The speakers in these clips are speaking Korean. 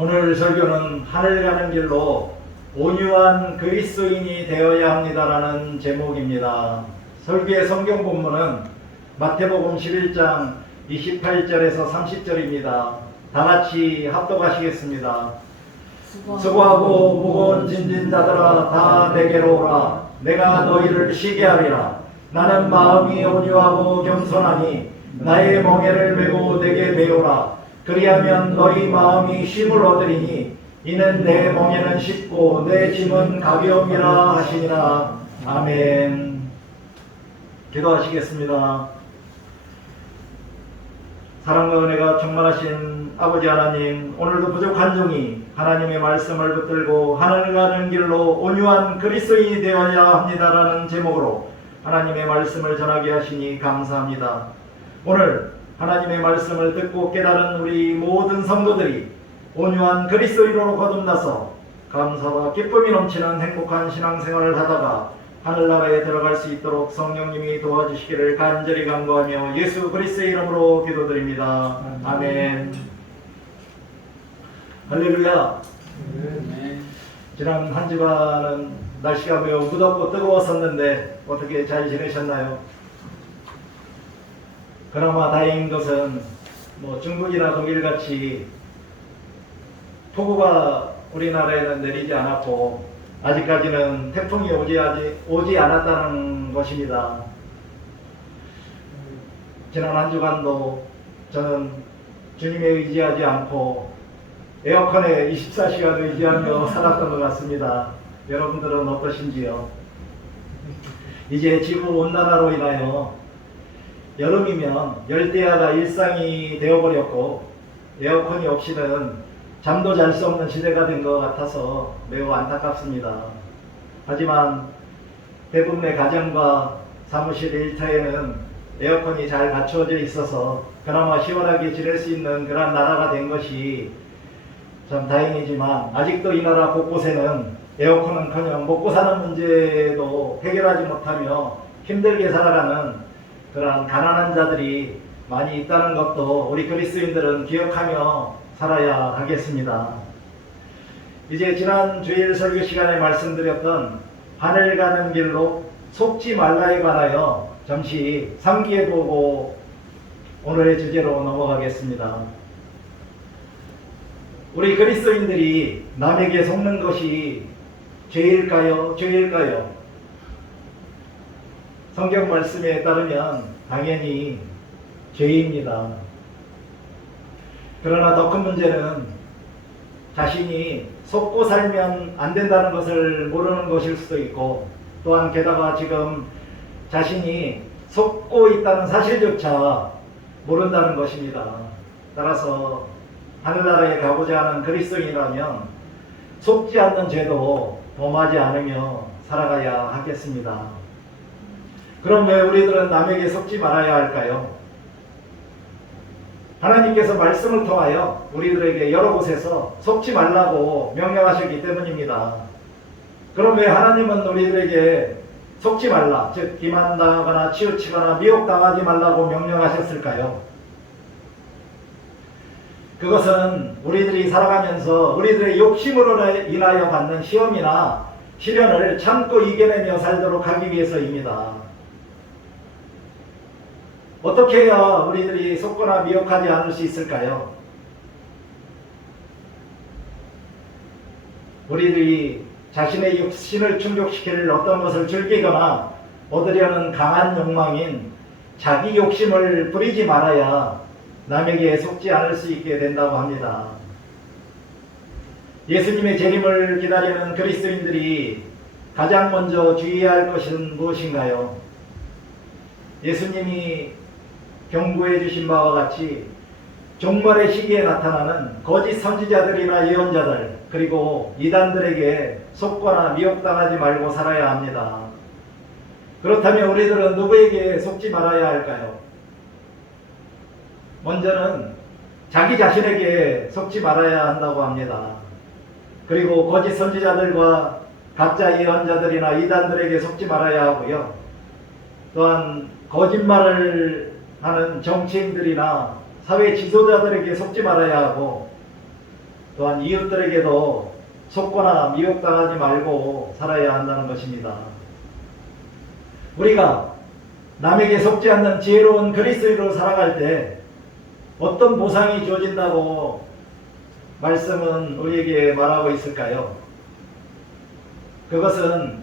오늘 설교는 하늘 가는 길로 온유한 그리스도인이 되어야 합니다라는 제목입니다. 설교의 성경 본문은 마태복음 11장 28절에서 30절입니다. 다 같이 합독하시겠습니다. 수고하고 무거운 짐진 자들아 다 내게로 오라. 내가 너희를 쉬게 하리라. 나는 마음이 온유하고 겸손하니 나의 멍에를 메고 내게 배우라. 그리하면 너희 마음이 쉼을 얻으리니 이는 내 멍에는 쉽고 내 짐은 가벼움이라 하시니라. 아멘. 기도하시겠습니다. 사랑과 은혜가 충만하신 아버지 하나님, 오늘도 부족한 종이 하나님의 말씀을 붙들고 하늘 가는 길로 온유한 그리스도인이 되어야 합니다라는 제목으로 하나님의 말씀을 전하게 하시니 감사합니다. 오늘 하나님의 말씀을 듣고 깨달은 우리 모든 성도들이 온유한 그리스도인으로 거듭나서 감사와 기쁨이 넘치는 행복한 신앙생활을 하다가 하늘나라에 들어갈 수 있도록 성령님이 도와주시기를 간절히 간구하며 예수 그리스도의 이름으로 기도드립니다. 아멘. 할렐루야. 지난 한 주간은 날씨가 매우 무덥고 뜨거웠었는데 어떻게 잘 지내셨나요? 그나마 다행인 것은 중국이나 독일같이 폭우가 우리나라에는 내리지 않았고 아직까지는 태풍이 오지 않았다는 것입니다. 지난 한 주간도 저는 주님에 의지하지 않고 에어컨에 24시간을 의지하며 살았던 것 같습니다. 여러분들은 어떠신지요? 이제 지구온난화로 인하여 여름이면 열대야가 일상이 되어버렸고 에어컨이 없이는 잠도 잘 수 없는 시대가 된 것 같아서 매우 안타깝습니다. 하지만 대부분의 가정과 사무실 일터에는 에어컨이 잘 갖추어져 있어서 그나마 시원하게 지낼 수 있는 그런 나라가 된 것이 참 다행이지만 아직도 이 나라 곳곳에는 에어컨은커녕 먹고 사는 문제도 해결하지 못하며 힘들게 살아가는 그러한 가난한 자들이 많이 있다는 것도 우리 그리스도인들은 기억하며 살아야 하겠습니다. 이제 지난 주일 설교 시간에 말씀드렸던 하늘 가는 길로 속지 말라에 관하여 잠시 상기해 보고 오늘의 주제로 넘어가겠습니다. 우리 그리스도인들이 남에게 속는 것이 죄일까요? 죄일까요? 성경 말씀에 따르면 당연히 죄입니다. 그러나 더 큰 문제는 자신이 속고 살면 안 된다는 것을 모르는 것일 수도 있고 또한 게다가 지금 자신이 속고 있다는 사실조차 모른다는 것입니다. 따라서 하늘나라에 가고자 하는 그리스도인이라면 속지 않는 죄도 범하지 않으며 살아가야 하겠습니다. 그럼 왜 우리들은 남에게 속지 말아야 할까요? 하나님께서 말씀을 통하여 우리들에게 여러 곳에서 속지 말라고 명령하셨기 때문입니다. 그럼 왜 하나님은 우리들에게 속지 말라, 즉 기만당하거나 치우치거나 미혹당하지 말라고 명령하셨을까요? 그것은 우리들이 살아가면서 우리들의 욕심으로 인하여 받는 시험이나 시련을 참고 이겨내며 살도록 하기 위해서입니다. 어떻게 해야 우리들이 속거나 미혹하지 않을 수 있을까요? 우리들이 자신의 육신을 충족시킬 어떤 것을 즐기거나 얻으려는 강한 욕망인 자기 욕심을 부리지 말아야 남에게 속지 않을 수 있게 된다고 합니다. 예수님의 재림을 기다리는 그리스도인들이 가장 먼저 주의해야 할 것은 무엇인가요? 예수님이 경고해 주신 바와 같이 종말의 시기에 나타나는 거짓 선지자들이나 예언자들 그리고 이단들에게 속거나 미혹당하지 말고 살아야 합니다. 그렇다면 우리들은 누구에게 속지 말아야 할까요? 먼저는 자기 자신에게 속지 말아야 한다고 합니다. 그리고 거짓 선지자들과 가짜 예언자들이나 이단들에게 속지 말아야 하고요. 또한 거짓말을 하는 정치인들이나 사회 지도자들에게 속지 말아야 하고 또한 이웃들에게도 속거나 미혹당하지 말고 살아야 한다는 것입니다. 우리가 남에게 속지 않는 지혜로운 그리스도인으로 살아갈 때 어떤 보상이 주어진다고 말씀은 우리에게 말하고 있을까요? 그것은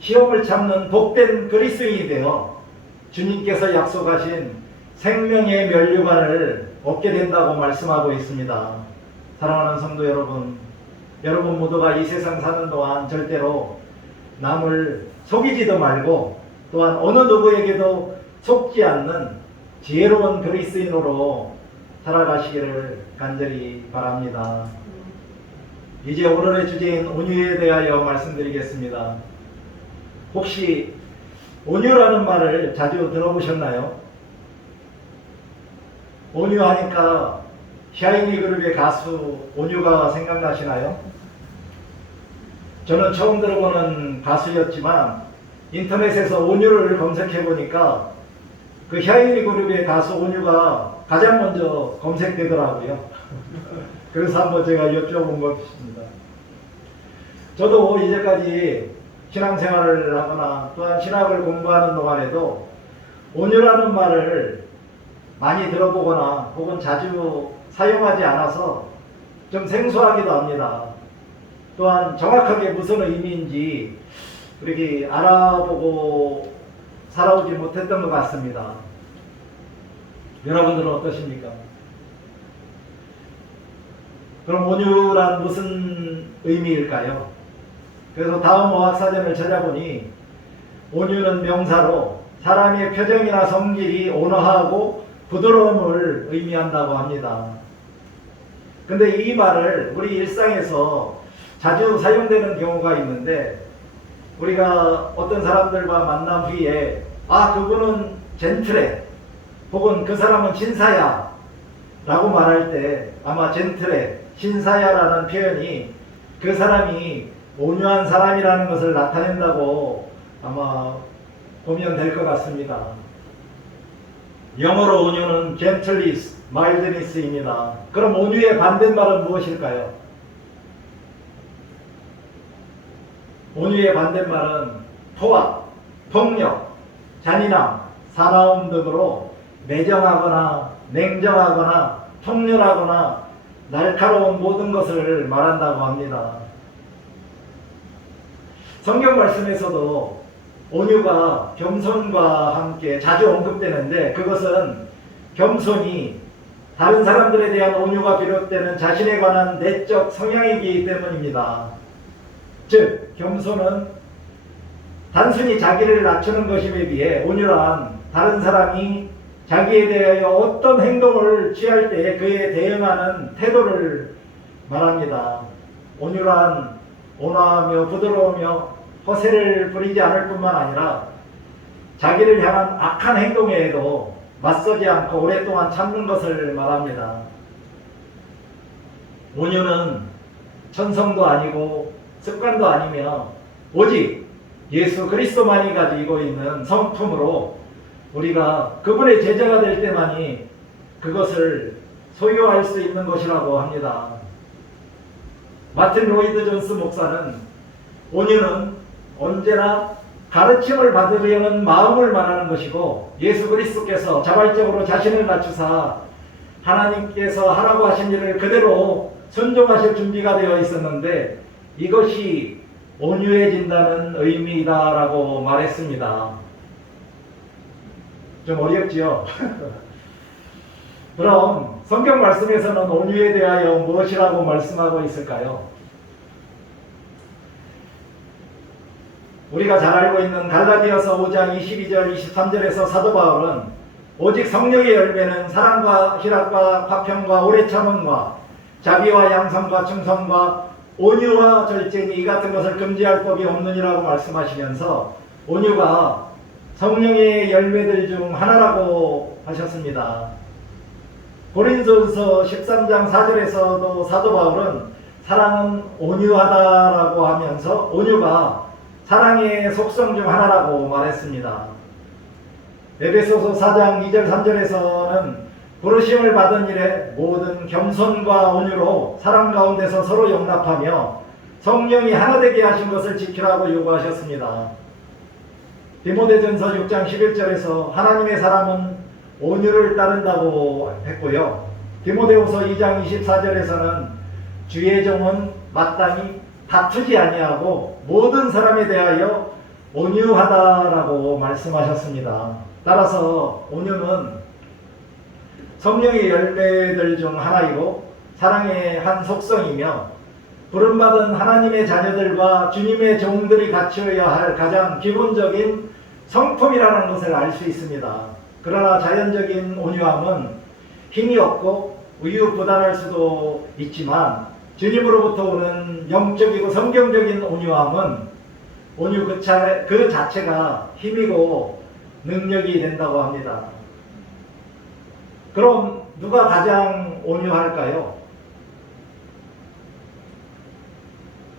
시험을 참는 복된 그리스도인이 되어 주님께서 약속하신 생명의 면류관을 얻게 된다고 말씀하고 있습니다. 사랑하는 성도 여러분, 여러분 모두가 이 세상 사는 동안 절대로 남을 속이지도 말고 또한 어느 누구에게도 속지 않는 지혜로운 그리스도인으로 살아가시기를 간절히 바랍니다. 이제 오늘의 주제인 온유에 대하여 말씀드리겠습니다. 혹시 온유라는 말을 자주 들어보셨나요? 온유하니까 샤이니 그룹의 가수 온유가 생각나시나요? 저는 처음 들어보는 가수였지만 인터넷에서 온유를 검색해 보니까 그 샤이니 그룹의 가수 온유가 가장 먼저 검색되더라고요. 그래서 한번 제가 여쭤본 것입니다. 저도 이제까지 신앙생활을 하거나 또한 신학을 공부하는 동안에도 온유라는 말을 많이 들어보거나 혹은 자주 사용하지 않아서 좀 생소하기도 합니다. 또한 정확하게 무슨 의미인지 그렇게 알아보고 살아오지 못했던 것 같습니다. 여러분들은 어떠십니까? 그럼 온유란 무슨 의미일까요? 그래서 다음 어학사전을 찾아보니 온유는 명사로 사람의 표정이나 성질이 온화하고 부드러움을 의미한다고 합니다. 근데 이 말을 우리 일상에서 자주 사용되는 경우가 있는데 우리가 어떤 사람들과 만남 후에 그분은 젠틀해 혹은 그 사람은 신사야 라고 말할 때 아마 젠틀해, 신사야라는 표현이 그 사람이 온유한 사람이라는 것을 나타낸다고 아마 보면 될 것 같습니다. 영어로 온유는 gentleness, mildness입니다. 그럼 온유의 반대말은 무엇일까요? 온유의 반대말은 포악, 폭력, 잔인함, 사나움 등으로 매정하거나 냉정하거나 통렬하거나 날카로운 모든 것을 말한다고 합니다. 성경 말씀에서도 온유가 겸손과 함께 자주 언급되는데 그것은 겸손이 다른 사람들에 대한 온유가 비롯되는 자신에 관한 내적 성향이기 때문입니다. 즉 겸손은 단순히 자기를 낮추는 것임에 비해 온유란 다른 사람이 자기에 대하여 어떤 행동을 취할 때 그에 대응하는 태도를 말합니다. 온유란 온화하며 부드러우며 허세를 부리지 않을 뿐만 아니라 자기를 향한 악한 행동에도 맞서지 않고 오랫동안 참는 것을 말합니다. 온유는 천성도 아니고 습관도 아니며 오직 예수 그리스도만이 가지고 있는 성품으로 우리가 그분의 제자가 될 때만이 그것을 소유할 수 있는 것이라고 합니다. 마틴 로이드 존스 목사는 온유는 언제나 가르침을 받으려는 마음을 말하는 것이고 예수 그리스도께서 자발적으로 자신을 낮추사 하나님께서 하라고 하신 일을 그대로 순종하실 준비가 되어 있었는데 이것이 온유해진다는 의미다라고 말했습니다. 좀 어렵지요? 그럼 성경 말씀에서는 온유에 대하여 무엇이라고 말씀하고 있을까요? 우리가 잘 알고 있는 갈라디아서 5장 22절 23절에서 사도 바울은 오직 성령의 열매는 사랑과 희락과 화평과 오래 참음과 자비와 양성과 충성과 온유와 절제니 이 같은 것을 금지할 법이 없느니라고 말씀하시면서 온유가 성령의 열매들 중 하나라고 하셨습니다. 고린도전서 13장 4절에서도 사도 바울은 사랑은 온유하다라고 하면서 온유가 사랑의 속성 중 하나라고 말했습니다. 에베소서 4장 2절 3절에서는 부르심을 받은 일에 모든 겸손과 온유로 사랑 가운데서 서로 용납하며 성령이 하나 되게 하신 것을 지키라고 요구하셨습니다. 디모데전서 6장 11절에서 하나님의 사람은 온유를 따른다고 했고요. 디모데후서 2장 24절에서는 주의 종은 마땅히 다투지 아니하고 모든 사람에 대하여 온유하다라고 말씀하셨습니다. 따라서 온유는 성령의 열매들 중 하나이고 사랑의 한 속성이며 부름받은 하나님의 자녀들과 주님의 종들이 갖추어야 할 가장 기본적인 성품이라는 것을 알 수 있습니다. 그러나 자연적인 온유함은 힘이 없고 우유부단할 수도 있지만 주님으로부터 오는 영적이고 성경적인 온유함은 온유 그 자체가 힘이고 능력이 된다고 합니다. 그럼 누가 가장 온유할까요?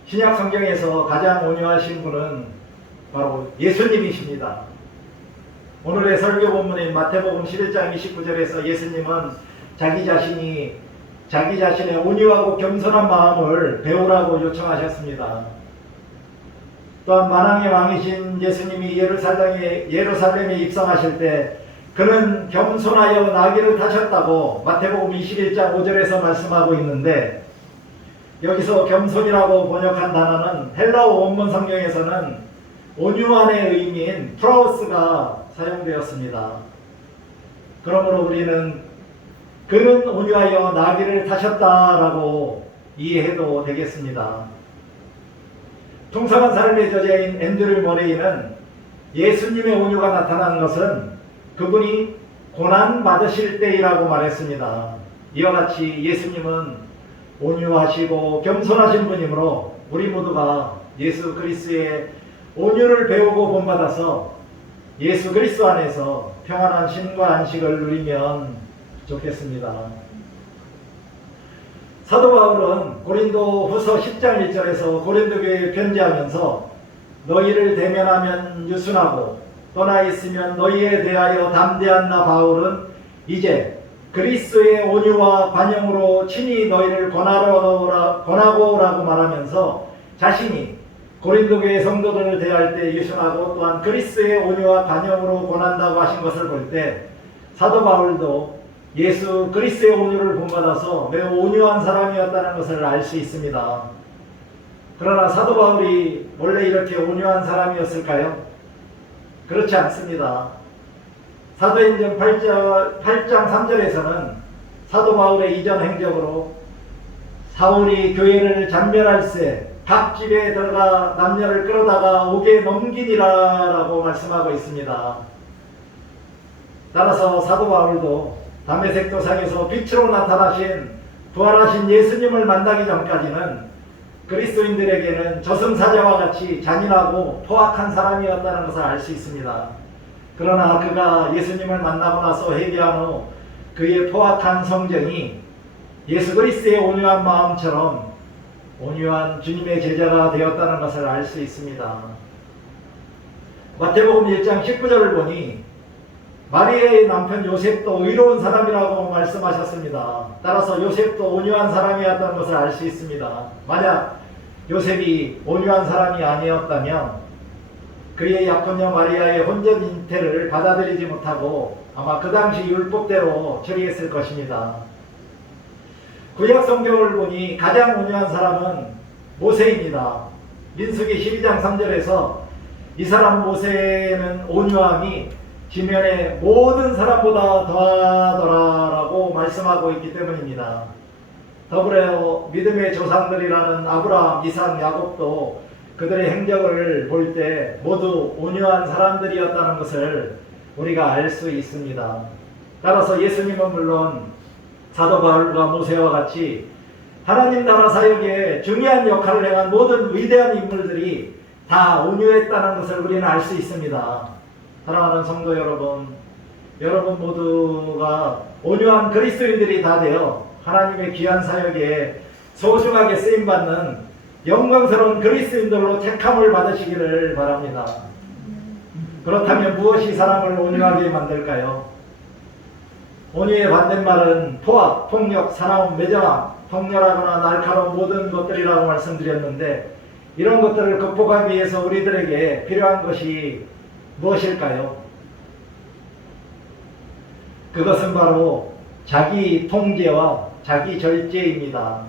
신약 성경에서 가장 온유하신 분은 바로 예수님이십니다. 오늘의 설교 본문인 마태복음 11장 29절에서 예수님은 자기 자신의 온유하고 겸손한 마음을 배우라고 요청하셨습니다. 또한 만왕의 왕이신 예수님이 예루살렘에 입성하실 때 그는 겸손하여 나귀를 타셨다고 마태복음 21장 5절에서 말씀하고 있는데, 여기서 겸손이라고 번역한 단어는 헬라어 원문 성경에서는 온유함의 의미인 프라우스가 사용되었습니다. 그러므로 우리는 그는 온유하여 나귀를 타셨다라고 이해해도 되겠습니다. 풍성한 삶의 저자인 앤드류 머레이는 예수님의 온유가 나타난 것은 그분이 고난 받으실 때이라고 말했습니다. 이와 같이 예수님은 온유하시고 겸손하신 분이므로 우리 모두가 예수 그리스도의 온유를 배우고 본받아서 예수 그리스도 안에서 평안한 쉼과 안식을 누리면 좋겠습니다. 사도 바울은 고린도 후서 10장 1절에서 고린도 교회에 편지하면서 너희를 대면하면 유순하고 떠나 있으면 너희에 대하여 담대한 나 바울은 이제 그리스도의 온유와 관용으로 친히 너희를 권하고라고 말하면서 자신이 고린도 교회 성도들을 대할 때 유순하고 또한 그리스도의 온유와 관용으로 권한다고 하신 것을 볼 때 사도 바울도 예수 그리스도의 온유를 본받아서 매우 온유한 사람이었다는 것을 알 수 있습니다. 그러나 사도 바울이 원래 이렇게 온유한 사람이었을까요? 그렇지 않습니다. 사도행전 8장 3절에서는 사도 바울의 이전 행적으로 사울이 교회를 잔멸할세 각 집에 들어가 남녀를 끌어다가 옥에 넘기니라라고 말씀하고 있습니다. 따라서 사도 바울도 다메섹 도상에서 빛으로 나타나신 부활하신 예수님을 만나기 전까지는 그리스도인들에게는 저승사자와 같이 잔인하고 포악한 사람이었다는 것을 알 수 있습니다. 그러나 그가 예수님을 만나고 나서 회개한 후 그의 포악한 성정이 예수 그리스도의 온유한 마음처럼 온유한 주님의 제자가 되었다는 것을 알 수 있습니다. 마태복음 1장 19절을 보니 마리아의 남편 요셉도 의로운 사람이라고 말씀하셨습니다. 따라서 요셉도 온유한 사람이었다는 것을 알 수 있습니다. 만약 요셉이 온유한 사람이 아니었다면 그의 약혼녀 마리아의 혼전 잉태를 받아들이지 못하고 아마 그 당시 율법대로 처리했을 것입니다. 구약 성경을 보니 가장 온유한 사람은 모세입니다. 민수기 12장 3절에서 이 사람 모세는 온유함이 지면의 모든 사람보다 더하더라라고 말씀하고 있기 때문입니다. 더불어 믿음의 조상들이라는 아브라함, 이삭, 야곱도 그들의 행적을 볼 때 모두 온유한 사람들이었다는 것을 우리가 알 수 있습니다. 따라서 예수님은 물론 사도 바울과 모세와 같이 하나님 나라 사역에 중요한 역할을 행한 모든 위대한 인물들이 다 온유했다는 것을 우리는 알 수 있습니다. 사랑하는 성도 여러분, 여러분 모두가 온유한 그리스도인들이 다 되어 하나님의 귀한 사역에 소중하게 쓰임받는 영광스러운 그리스도인들로 택함을 받으시기를 바랍니다. 그렇다면 무엇이 사람을 온유하게 만들까요? 온유의 반대말은 포압, 폭력, 사나움, 매정함, 폭렬하거나 날카로운 모든 것들이라고 말씀드렸는데, 이런 것들을 극복하기 위해서 우리들에게 필요한 것이 무엇일까요? 그것은 바로 자기 통제와 자기 절제입니다.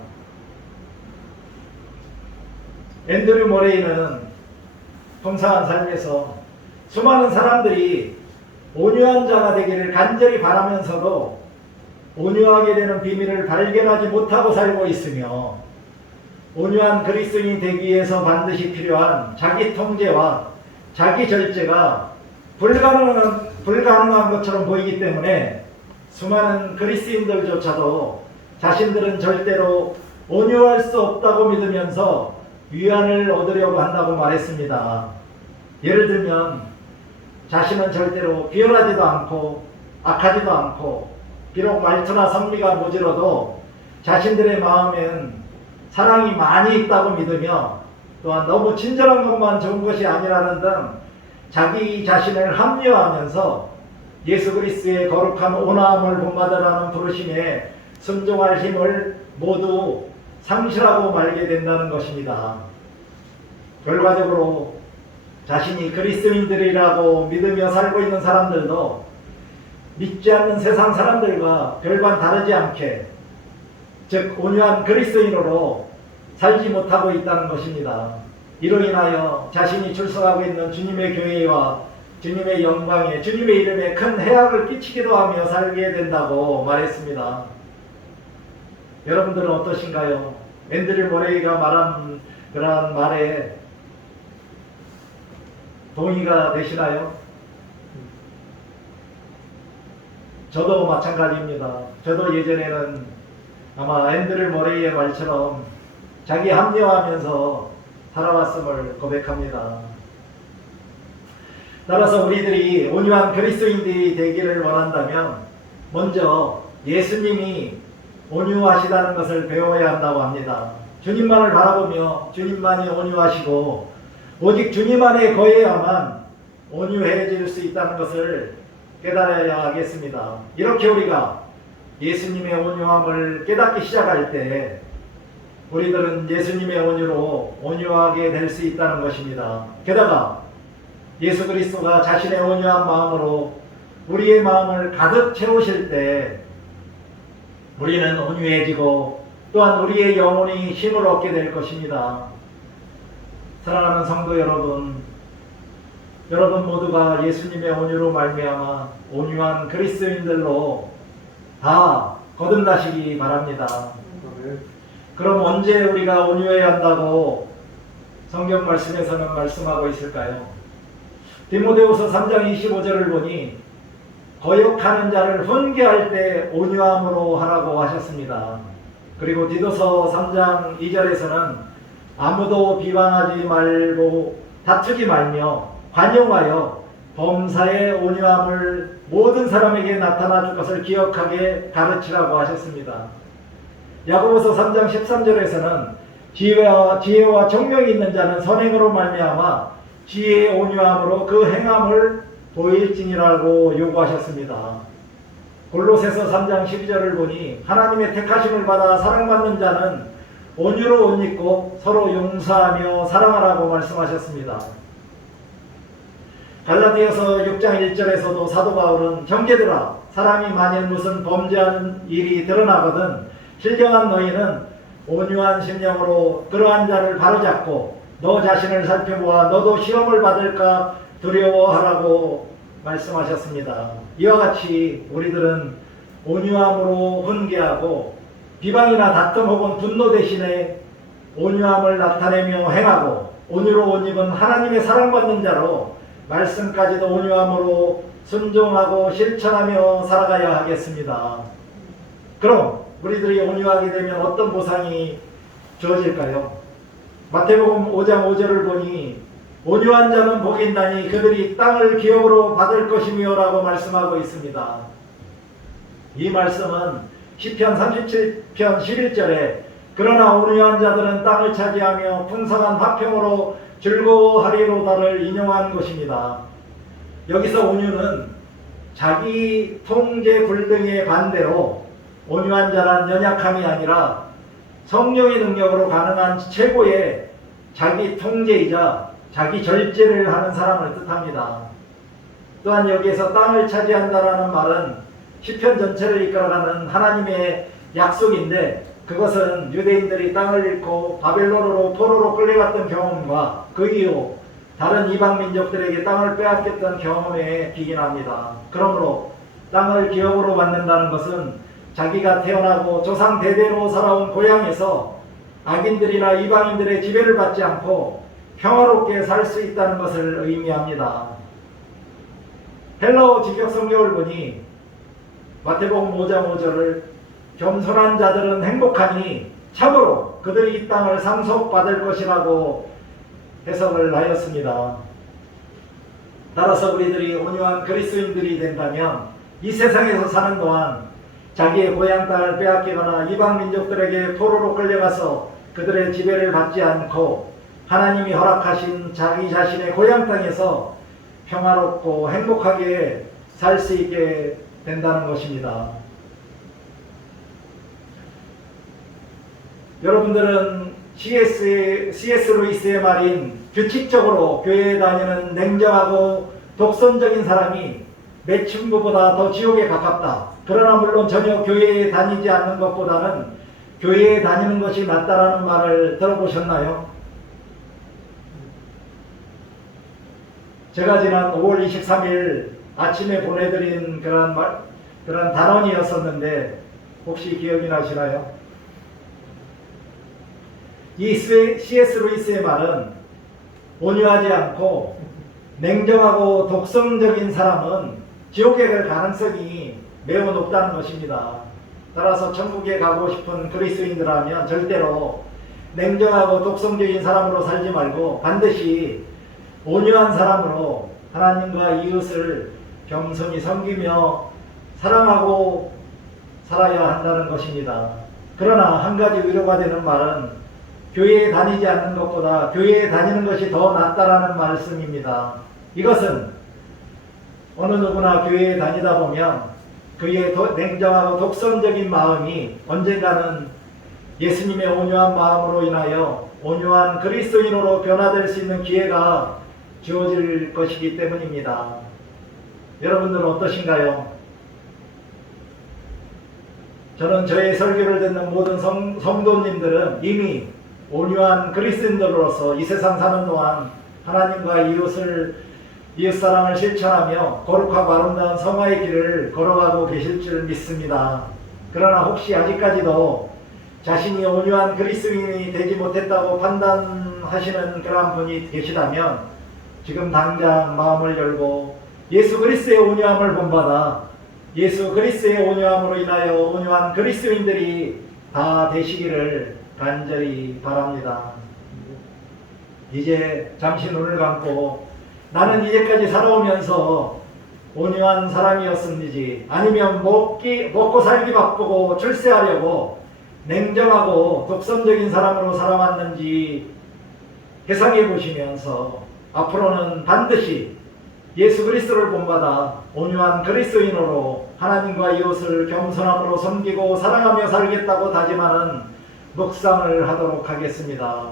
앤드류 모레이는 통상한 삶에서 수많은 사람들이 온유한 자가 되기를 간절히 바라면서도 온유하게 되는 비밀을 발견하지 못하고 살고 있으며, 온유한 그리스도인이 되기 위해서 반드시 필요한 자기 통제와 자기 절제가 불가능한 것처럼 보이기 때문에 수많은 그리스도인들조차도 자신들은 절대로 온유할 수 없다고 믿으면서 위안을 얻으려고 한다고 말했습니다. 예를 들면 자신은 절대로 비열하지도 않고 악하지도 않고, 비록 말투나 성미가 모질어도 자신들의 마음엔 사랑이 많이 있다고 믿으며, 또한 너무 친절한 것만 좋은 것이 아니라는 등 자기 자신을 합리화하면서 예수 그리스도의 거룩한 온화함을 본받으라는 부르심에 순종할 힘을 모두 상실하고 말게 된다는 것입니다. 결과적으로 자신이 그리스도인들이라고 믿으며 살고 있는 사람들도 믿지 않는 세상 사람들과 별반 다르지 않게, 즉 온유한 그리스도인으로 살지 못하고 있다는 것입니다. 이로 인하여 자신이 출석하고 있는 주님의 교회와 주님의 영광에, 주님의 이름에 큰 해악을 끼치기도 하며 살게 된다고 말했습니다. 여러분들은 어떠신가요? 앤드류 모레이가 말한 그러한 말에 동의가 되시나요? 저도 마찬가지입니다. 저도 예전에는 아마 앤드류 모레이의 말처럼 자기 합리화하면서 살아왔음을 고백합니다. 따라서 우리들이 온유한 그리스도인들이 되기를 원한다면 먼저 예수님이 온유하시다는 것을 배워야 한다고 합니다. 주님만을 바라보며 주님만이 온유하시고 오직 주님 안에 거해야만 온유해질 수 있다는 것을 깨달아야 하겠습니다. 이렇게 우리가 예수님의 온유함을 깨닫기 시작할 때 우리들은 예수님의 온유로 온유하게 될 수 있다는 것입니다. 게다가 예수 그리스도가 자신의 온유한 마음으로 우리의 마음을 가득 채우실 때 우리는 온유해지고 또한 우리의 영혼이 힘을 얻게 될 것입니다. 사랑하는 성도 여러분, 여러분 모두가 예수님의 온유로 말미암아 온유한 그리스도인들로 다 거듭나시기 바랍니다. 그럼 언제 우리가 온유해야 한다고 성경 말씀에서는 말씀하고 있을까요? 디모데후서 3장 25절을 보니 거역하는 자를 훈계할 때 온유함으로 하라고 하셨습니다. 그리고 디도서 3장 2절에서는 아무도 비방하지 말고 다투지 말며 관용하여 범사의 온유함을 모든 사람에게 나타나 줄 것을 기억하게 가르치라고 하셨습니다. 야고보서 3장 13절에서는 지혜와 정명이 있는 자는 선행으로 말미암아 지혜의 온유함으로 그 행함을 보일지니라고 요구하셨습니다. 골로새서 3장 12절을 보니 하나님의 택하심을 받아 사랑받는 자는 온유로 옷 입고 서로 용서하며 사랑하라고 말씀하셨습니다. 갈라디아서 6장 1절에서도 사도 바울은 형제들아 사람이 만일 무슨 범죄하는 일이 드러나거든 실경한 너희는 온유한 심령으로 그러한 자를 바로잡고 너 자신을 살펴보아 너도 시험을 받을까 두려워하라고 말씀하셨습니다. 이와 같이 우리들은 온유함으로 훈계하고 비방이나 다툼 혹은 분노 대신에 온유함을 나타내며 행하고 온유로 옷 입은 하나님의 사랑받는 자로 말씀까지도 온유함으로 순종하고 실천하며 살아가야 하겠습니다. 그럼 우리들이 온유하게 되면 어떤 보상이 주어질까요? 마태복음 5장 5절을 보니 온유한 자는 복이 있나니 그들이 땅을 기업으로 받을 것이며 라고 말씀하고 있습니다. 이 말씀은 시편 37편 11절에 그러나 온유한 자들은 땅을 차지하며 풍성한 화평으로 즐거워하리로다를 인용한 것입니다. 여기서 온유는 자기 통제 불등의 반대로 온유한 자란 연약함이 아니라 성령의 능력으로 가능한 최고의 자기 통제이자 자기 절제를 하는 사람을 뜻합니다. 또한 여기에서 땅을 차지한다라는 말은 시편 전체를 이끌어가는 하나님의 약속인데, 그것은 유대인들이 땅을 잃고 바벨론으로 포로로 끌려갔던 경험과 그 이후 다른 이방 민족들에게 땅을 빼앗겼던 경험에 기인합니다. 그러므로 땅을 기업으로 받는다는 것은 자기가 태어나고 조상 대대로 살아온 고향에서 악인들이나 이방인들의 지배를 받지 않고 평화롭게 살 수 있다는 것을 의미합니다. 헬라어 직역 성경을 보니 마태복음 5장 5절을 겸손한 자들은 행복하니 참으로 그들이 이 땅을 상속받을 것이라고 해석을 하였습니다. 따라서 우리들이 온유한 그리스도인들이 된다면 이 세상에서 사는 동안 자기의 고향 땅을 빼앗기거나 이방 민족들에게 포로로 끌려가서 그들의 지배를 받지 않고 하나님이 허락하신 자기 자신의 고향 땅에서 평화롭고 행복하게 살 수 있게 된다는 것입니다. 여러분들은 C.S. 루이스의 말인 규칙적으로 교회에 다니는 냉정하고 독선적인 사람이 매춘부보다 더 지옥에 가깝다. 그러나 물론 전혀 교회에 다니지 않는 것보다는 교회에 다니는 것이 낫다라는 말을 들어보셨나요? 제가 지난 5월 23일 아침에 보내드린 그런 단원이었었는데 혹시 기억이 나시나요? 이 C.S. 루이스의 말은 온유하지 않고 냉정하고 독성적인 사람은 지옥에 갈 가능성이 매우 높다는 것입니다. 따라서 천국에 가고 싶은 그리스도인들이라면 절대로 냉정하고 독성적인 사람으로 살지 말고 반드시 온유한 사람으로 하나님과 이웃을 겸손히 섬기며 사랑하고 살아야 한다는 것입니다. 그러나 한 가지 위로가 되는 말은 교회에 다니지 않는 것보다 교회에 다니는 것이 더 낫다라는 말씀입니다. 이것은 어느 누구나 교회에 다니다 보면 그의 냉정하고 독선적인 마음이 언젠가는 예수님의 온유한 마음으로 인하여 온유한 그리스도인으로 변화될 수 있는 기회가 주어질 것이기 때문입니다. 여러분들은 어떠신가요? 저는 저의 설교를 듣는 모든 성도님들은 이미 온유한 그리스도인들로서 이 세상 사는 동안 하나님과 이웃사랑을 실천하며 거룩하고 아름다운 성화의 길을 걸어가고 계실 줄 믿습니다. 그러나 혹시 아직까지도 자신이 온유한 그리스도인이 되지 못했다고 판단하시는 그러한 분이 계시다면 지금 당장 마음을 열고 예수 그리스도의 온유함을 본받아 예수 그리스도의 온유함으로 인하여 온유한 그리스도인들이 다 되시기를 간절히 바랍니다. 이제 잠시 눈을 감고 나는 이제까지 살아오면서 온유한 사람이었는지 아니면 먹고 살기 바쁘고 출세하려고 냉정하고 독선적인 사람으로 살아왔는지 회상해 보시면서 앞으로는 반드시 예수 그리스도를 본받아 온유한 그리스도인으로 하나님과 이웃을 겸손함으로 섬기고 사랑하며 살겠다고 다짐하는 묵상을 하도록 하겠습니다.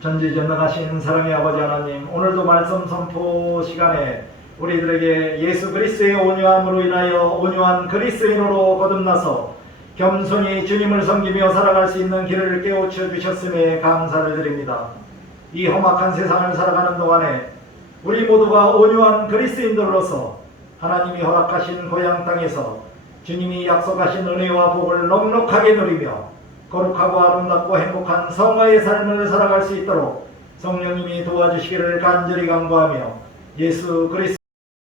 전지전능하신 사랑의 아버지 하나님, 오늘도 말씀 선포 시간에 우리들에게 예수 그리스도의 온유함으로 인하여 온유한 그리스도인으로 거듭나서 겸손히 주님을 섬기며 살아갈 수 있는 길을 깨우쳐 주셨음에 감사를 드립니다. 이 험악한 세상을 살아가는 동안에 우리 모두가 온유한 그리스도인들로서 하나님이 허락하신 고향 땅에서 주님이 약속하신 은혜와 복을 넉넉하게 누리며 거룩하고 아름답고 행복한 성화의 삶을 살아갈 수 있도록 성령님이 도와주시기를 간절히 간구하며 예수 그리스도